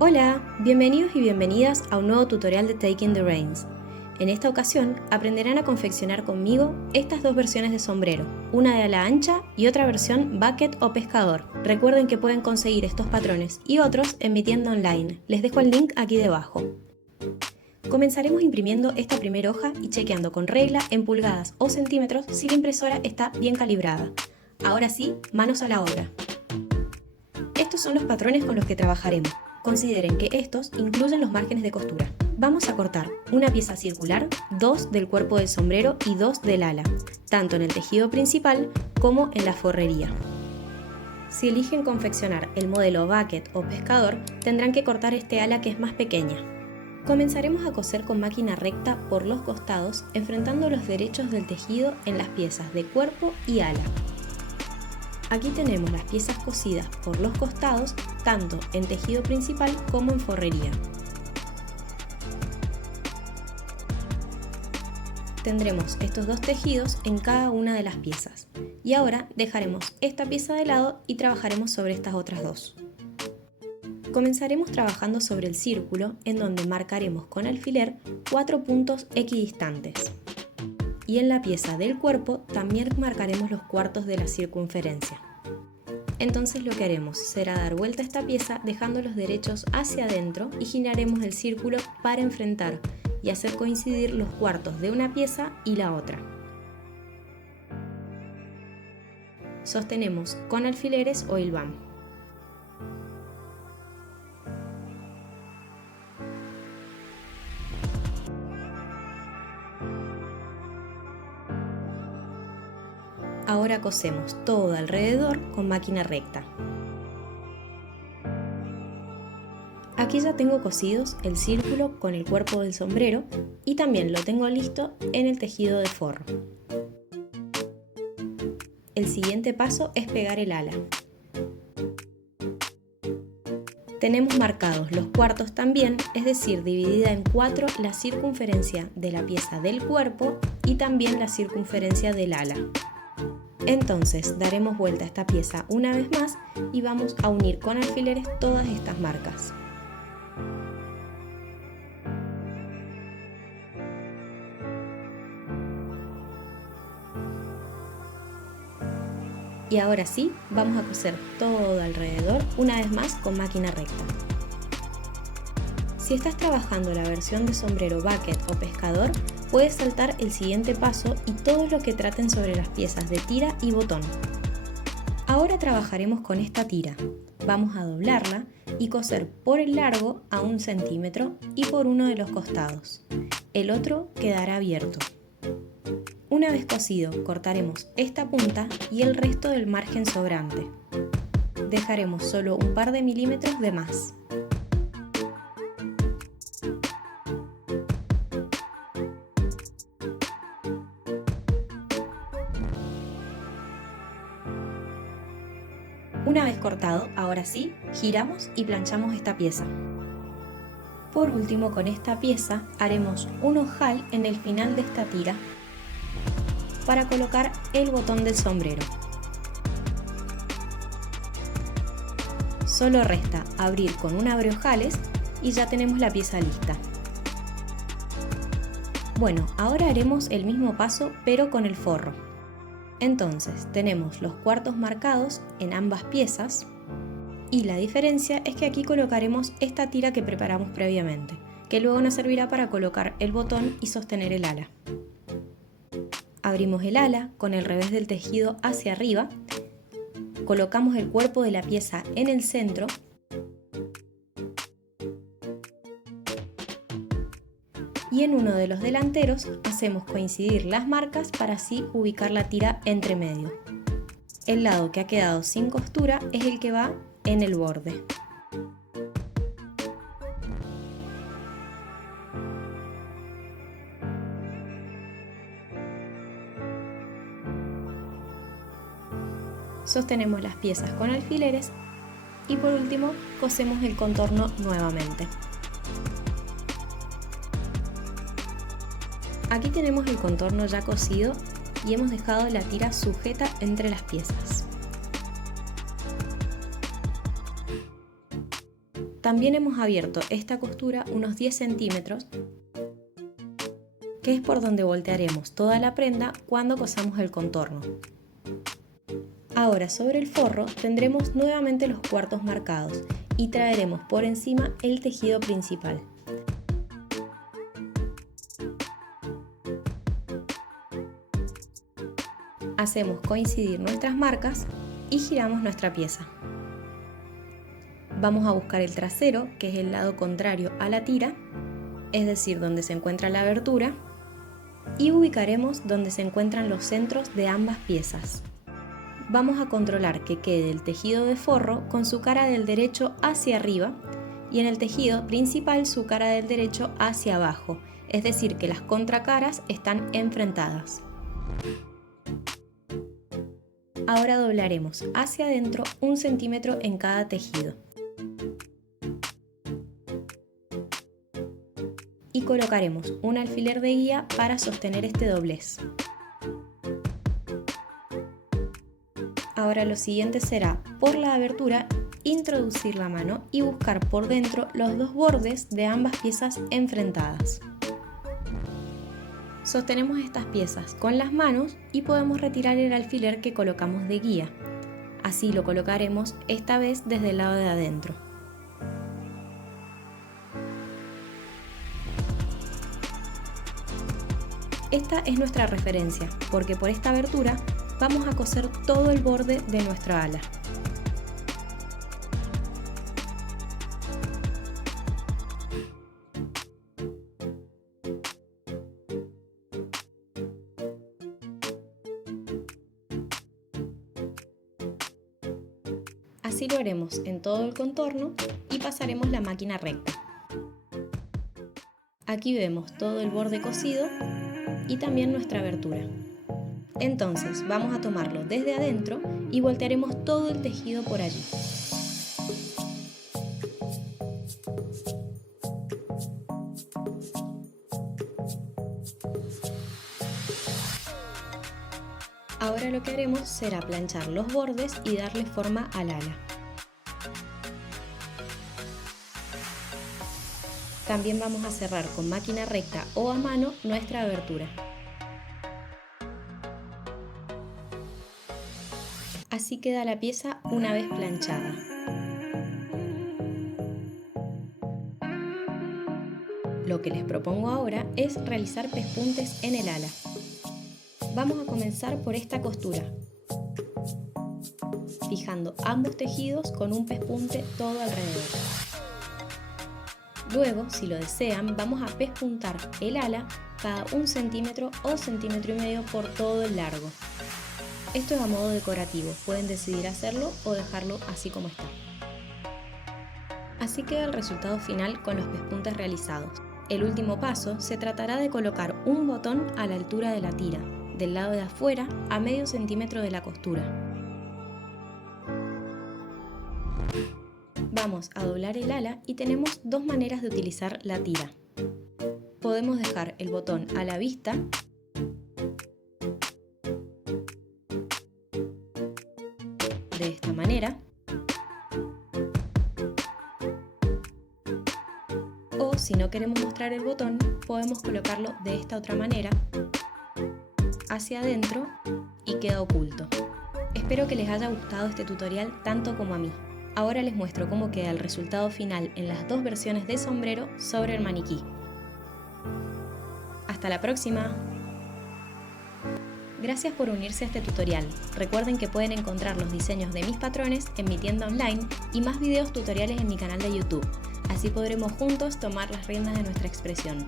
Hola, bienvenidos y bienvenidas a un nuevo tutorial de Taking the Reins. En esta ocasión aprenderán a confeccionar conmigo estas dos versiones de sombrero, una de ala ancha y otra versión bucket o pescador. Recuerden que pueden conseguir estos patrones y otros en mi tienda online, les dejo el link aquí debajo. Comenzaremos imprimiendo esta primera hoja y chequeando con regla en pulgadas o centímetros si la impresora está bien calibrada. Ahora sí, manos a la obra. Estos son los patrones con los que trabajaremos. Consideren que estos incluyen los márgenes de costura. Vamos a cortar una pieza circular, 2 del cuerpo del sombrero y 2 del ala, tanto en el tejido principal como en la forrería. Si eligen confeccionar el modelo bucket o pescador, tendrán que cortar este ala que es más pequeña. Comenzaremos a coser con máquina recta por los costados, enfrentando los derechos del tejido en las piezas de cuerpo y ala. Aquí tenemos las piezas cosidas por los costados, tanto en tejido principal como en forrería. Tendremos estos dos tejidos en cada una de las piezas. Y ahora dejaremos esta pieza de lado y trabajaremos sobre estas otras dos. Comenzaremos trabajando sobre el círculo, en donde marcaremos con alfiler 4 puntos equidistantes. Y en la pieza del cuerpo también marcaremos los cuartos de la circunferencia. Entonces lo que haremos será dar vuelta a esta pieza dejando los derechos hacia adentro y giraremos el círculo para enfrentar y hacer coincidir los cuartos de una pieza y la otra. Sostenemos con alfileres o hilván. Ahora cosemos todo alrededor con máquina recta. Aquí ya tengo cosidos el círculo con el cuerpo del sombrero y también lo tengo listo en el tejido de forro. El siguiente paso es pegar el ala. Tenemos marcados los cuartos también, es decir, dividida en 4 la circunferencia de la pieza del cuerpo y también la circunferencia del ala. Entonces daremos vuelta a esta pieza una vez más y vamos a unir con alfileres todas estas marcas. Y ahora sí, vamos a coser todo alrededor una vez más con máquina recta. Si estás trabajando la versión de sombrero bucket o pescador, puedes saltar el siguiente paso y todo lo que traten sobre las piezas de tira y botón. Ahora trabajaremos con esta tira. Vamos a doblarla y coser por el largo a 1 centímetro y por uno de los costados. El otro quedará abierto. Una vez cosido, cortaremos esta punta y el resto del margen sobrante. Dejaremos solo un par de milímetros de más. Una vez cortado, ahora sí, giramos y planchamos esta pieza. Por último, con esta pieza haremos un ojal en el final de esta tira para colocar el botón del sombrero. Solo resta abrir con un abreojales y ya tenemos la pieza lista. Bueno, ahora haremos el mismo paso pero con el forro. Entonces tenemos los cuartos marcados en ambas piezas y la diferencia es que aquí colocaremos esta tira que preparamos previamente, que luego nos servirá para colocar el botón y sostener el ala. Abrimos el ala con el revés del tejido hacia arriba, colocamos el cuerpo de la pieza en el centro y en uno de los delanteros hacemos coincidir las marcas para así ubicar la tira entre medio. El lado que ha quedado sin costura es el que va en el borde. Sostenemos las piezas con alfileres y por último cosemos el contorno nuevamente. Aquí tenemos el contorno ya cosido y hemos dejado la tira sujeta entre las piezas. También hemos abierto esta costura unos 10 centímetros, que es por donde voltearemos toda la prenda cuando cosamos el contorno. Ahora sobre el forro tendremos nuevamente los cuartos marcados y traeremos por encima el tejido principal. Hacemos coincidir nuestras marcas y giramos nuestra pieza. Vamos a buscar el trasero, que es el lado contrario a la tira, es decir, donde se encuentra la abertura, y ubicaremos donde se encuentran los centros de ambas piezas. Vamos a controlar que quede el tejido de forro con su cara del derecho hacia arriba y en el tejido principal su cara del derecho hacia abajo, es decir, que las contracaras están enfrentadas. Ahora doblaremos hacia adentro 1 centímetro en cada tejido. Y colocaremos un alfiler de guía para sostener este doblez. Ahora lo siguiente será, por la abertura, introducir la mano y buscar por dentro los dos bordes de ambas piezas enfrentadas. Sostenemos estas piezas con las manos y podemos retirar el alfiler que colocamos de guía. Así lo colocaremos esta vez desde el lado de adentro. Esta es nuestra referencia, porque por esta abertura vamos a coser todo el borde de nuestra ala. Así lo haremos en todo el contorno y pasaremos la máquina recta. Aquí vemos todo el borde cosido y también nuestra abertura. Entonces vamos a tomarlo desde adentro y voltearemos todo el tejido por allí. Ahora lo que haremos será planchar los bordes y darle forma al ala. También vamos a cerrar con máquina recta o a mano nuestra abertura. Así queda la pieza una vez planchada. Lo que les propongo ahora es realizar pespuntes en el ala. Vamos a comenzar por esta costura, fijando ambos tejidos con un pespunte todo alrededor. Luego, si lo desean, vamos a pespuntar el ala cada 1 centímetro o 1,5 centímetros por todo el largo. Esto es a modo decorativo, pueden decidir hacerlo o dejarlo así como está. Así queda el resultado final con los pespuntes realizados. El último paso se tratará de colocar un botón a la altura de la tira, del lado de afuera a medio centímetro de la costura. Vamos a doblar el ala y tenemos dos maneras de utilizar la tira. Podemos dejar el botón a la vista de esta manera, o si no queremos mostrar el botón, podemos colocarlo de esta otra manera, hacia adentro, y queda oculto. Espero que les haya gustado este tutorial tanto como a mí. Ahora les muestro cómo queda el resultado final en las dos versiones de sombrero sobre el maniquí. ¡Hasta la próxima! Gracias por unirse a este tutorial. Recuerden que pueden encontrar los diseños de mis patrones en mi tienda online y más videos tutoriales en mi canal de YouTube. Así podremos juntos tomar las riendas de nuestra expresión.